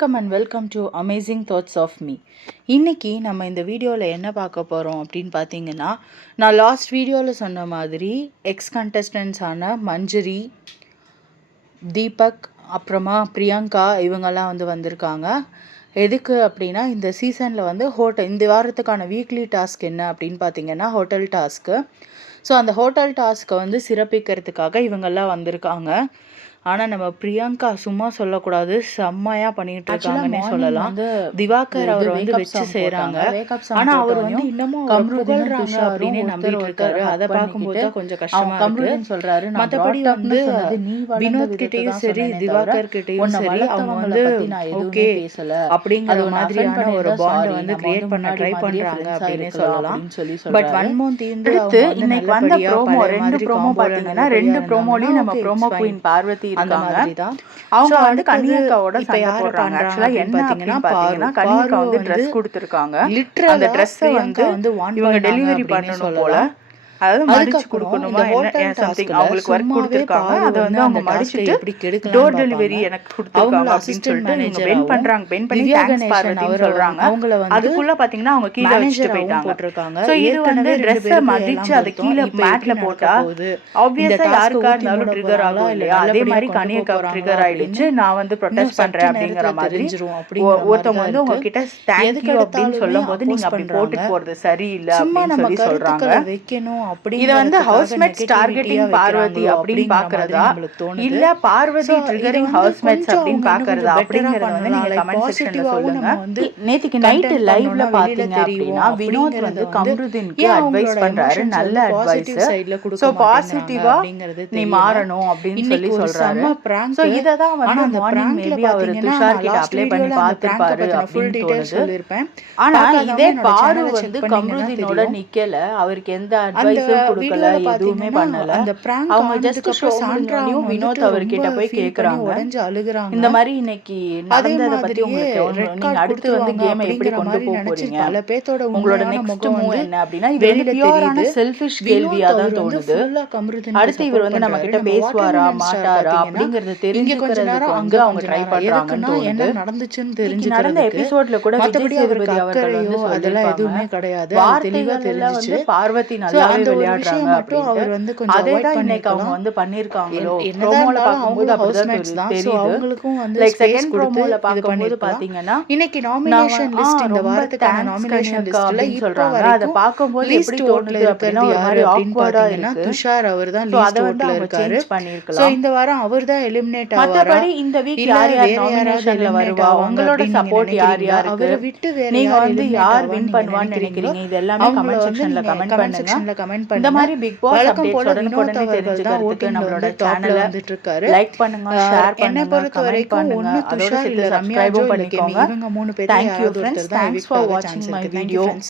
வணக்கம் and welcome to amazing thoughts of me. இன்றைக்கி நம்ம இந்த வீடியோவில் என்ன பார்க்க போகிறோம் அப்படின்னு பார்த்தீங்கன்னா, நான் லாஸ்ட் வீடியோவில் சொன்ன மாதிரி எக்ஸ் கண்டஸ்டன்ட்ஸான மஞ்சரி, தீபக், அப்புறமா பிரியங்கா இவங்கெல்லாம் வந்திருக்காங்க. எதுக்கு அப்படின்னா, இந்த சீசனில் இந்த வாரத்துக்கான வீக்லி டாஸ்க் என்ன அப்படின்னு பார்த்தீங்கன்னா ஹோட்டல் டாஸ்க்கு. ஸோ அந்த ஹோட்டல் டாஸ்க்கை சிறப்பிக்கிறதுக்காக இவங்கெல்லாம் வந்திருக்காங்க. ஆனால் நம்ம பிரியங்கா சும்மா சொல்லக்கூடாது, செம்மையாக பண்ணிகிட்டு இருக்காங்கன்னே சொல்லலாம். திவாகர் அவரை வச்சு செய்கிறாங்க. ஆனால் அவர் இன்னமும் புகழ்றாங்க அப்படின்னு நம்பிட்டு இருக்காரு. அதை பார்க்கும்போது தான் கொஞ்சம் கஷ்டமாக இருக்கு சொல்கிறாரு. மற்றபடி வினோத் கிட்டேயும் சரி திவாகர் கிட்டேயும் சரி அவங்க ஓகே அப்படிங்கிற மாதிரியான ஒரு பாண்டை கிரியேட் பண்ண ட்ரை பண்ணுறாங்க அப்படின்னே சொல்லலாம். பட் 1 month இன்னைக்கு வந்த ப்ரோமோ 2 ப்ரோமோ பார்த்தீங்கன்னா 2 ப்ரோமோலையும் நம்ம ப்ரோமோ குயின் பார்வதி இருக்காங்க. அவங்க கன்னியாக்காவோட சண்டை போடுறாங்க. ஆக்சுவலா என்ன பாத்தீங்கன்னா கன்னியாக்கா Dress கொடுத்திருக்காங்க. அந்த Dress இவங்க டெலிவரி பண்ணணும் போல, அதாவது மடிச்சு கொடுக்கணுமா என்ன சம்திங் அவங்களுக்கு வர்க் கொடுத்திருக்காங்க. அதை அவங்க மடிச்சிட்டு டோர் டெலிவரி எனக்கு கொடுத்திருக்காங்க அப்படின்னு சொல்லிட்டு இவங்க பென் பண்றாங்க. பென் பண்ணி தேங்க்ஸ் பார்வதின்னு சொல்றாங்க. அதுக்குள்ள பாத்தீங்கன்னா அவங்க கீழே வச்சிட்டு போயிட்டாங்க. சோ இது Dress மடிச்சு அதை கீழே மேட்ல போட்டா ஆப்வியஸா யாருக்கா இருந்தாலும் ட்ரிகர் ஆகும் இல்லையா? அதே மாதிரி கனியக்கா ட்ரிகர் ஆயிடுச்சு. நான் ப்ரொடெஸ்ட் பண்றேன் அப்படிங்கிற மாதிரி ஒருத்தவங்க உங்ககிட்ட தேங்க்யூ அப்படின்னு சொல்லும் போது நீங்க அப்படி போட்டு போறது சரியில்லை அப்படின்னு சொல்லி சொல்றாங்க. வைக்கணும். இத ஹவுஸ்மேட்ஸ் டார்கெட்டிங் பார்வதி அப்படின்னு பாக்குறதா இல்ல பார்வதி ட்ரிகரிங் ஹவுஸ்மேட்ஸ் அப்படின்னு பாக்குறதா அப்படிங்கறத நீங்க கமெண்ட் செக்ஷன்ல சொல்லுங்க. நேத்திக்கு நைட் லைவ்ல பாத்தீங்க அப்படின்னா வினோத் கம்ருதீனுக்கு அட்வைஸ் பண்றாரு. நல்ல அட்வைஸ். சோ பாசிட்டிவா நீ மாறணும் அப்படின்னு சொல்லி சொல்றாரு. சோ இததான் மார்னிங் மேபி அவர் துஷார் கிட்ட அப்ளை பண்ணி பார்த்திருப்பாரு அப்படின்னு தோணுது. ஆனா இதே பாரு கம்ருதீனோட நிக்கல, அவருக்கு எந்த அட்வைஸ் கொடுக்கல, எதுவுமே பண்ணல. அவங்க ஜஸ்ட் ஷோ சாண்ட்ராவும் வினோத் அவர்கிட்ட போய் கேக்குறாங்க, இந்த மாதிரி இன்னைக்கு நடந்தத பத்தி உங்களுக்கு நீங்க அடுத்து கேமை எப்படி கொண்டு போக போறீங்க, உங்களோட நெக்ஸ்ட் மூவ் என்ன அப்படின்னா இது பியூரான செல்ஃபிஷ் கேள்வியா தான் தோணுது. அடுத்து இவர் நம்ம கிட்ட பேசுவாரா மாட்டாரா அப்படிங்கறது தெரிஞ்சுக்கிறதுக்கு அவங்க ட்ரை பண்றாங்கன்னு என்ன நடந்துச்சுன்னு தெரிஞ்சு நடந்த எபிசோட்ல கூட விஜய் சேதுபதி அவர்கள் அதெல்லாம் எதுவுமே கிடையாது. தெளிவா தெரிஞ்சிச்சு பார்வதி நல்லாவே விளையாடுறாங்க மட்டும் அவர் கொஞ்சம் அவாய்ட் பண்ணிருக்காங்க. அவங்க பண்ணிருக்காங்களோ ப்ரோமோல பாக்கும்போது அப்படிதான் தெரியுது. அவங்களுக்கும் லைக் செகண்ட் ப்ரோமோல பாக்கும்போது பாத்தீங்கன்னா இன்னைக்கு நாமினேஷன் லிஸ்ட் இந்த வாரத்துக்கான நாமினேஷன் லிஸ்ட்ல சொல்றாங்க. அத பாக்கும்போது எப்படி தோணுது அப்படினா ஒரு மாதிரி ஆக்வர்டா இருக்கு. துஷார் அவர்தான் லீஸ்ட் ஓட்ல இருக்காரு. சோ இந்த வாரம் அவர்தான் எலிமினேட் ஆவாரா? மத்தபடி இந்த வீக் யார் யார் நாமினேஷன்ல வருவா, உங்களோட சப்போர்ட் யார் யாருக்கு, அவரை விட்டு வேற நீங்க யார் வின் பண்ணுவான்னு நினைக்கிறீங்க? இது எல்லாமே கமெண்ட் செக்ஷன்ல கமெண்ட் பண்ணுங்க. இந்த மாதிரி பிக் பாஸ் அப்டேட்ஸ் உடனுக்குடனே தெரிஞ்சுக்கிறதுக்கு நம்மளோட சேனலை லைக் பண்ணுங்க, ஷேர் பண்ணுங்க, என்ன பொறுத்த வரைக்கும் ஒன்னு துஷார் இல்ல ரம்யா சப்ஸ்கிரைப் பண்ணிக்கோங்க. இவங்க 3 பேர் thank you friends, thanks for வாட்சிங் மை வீடியோ.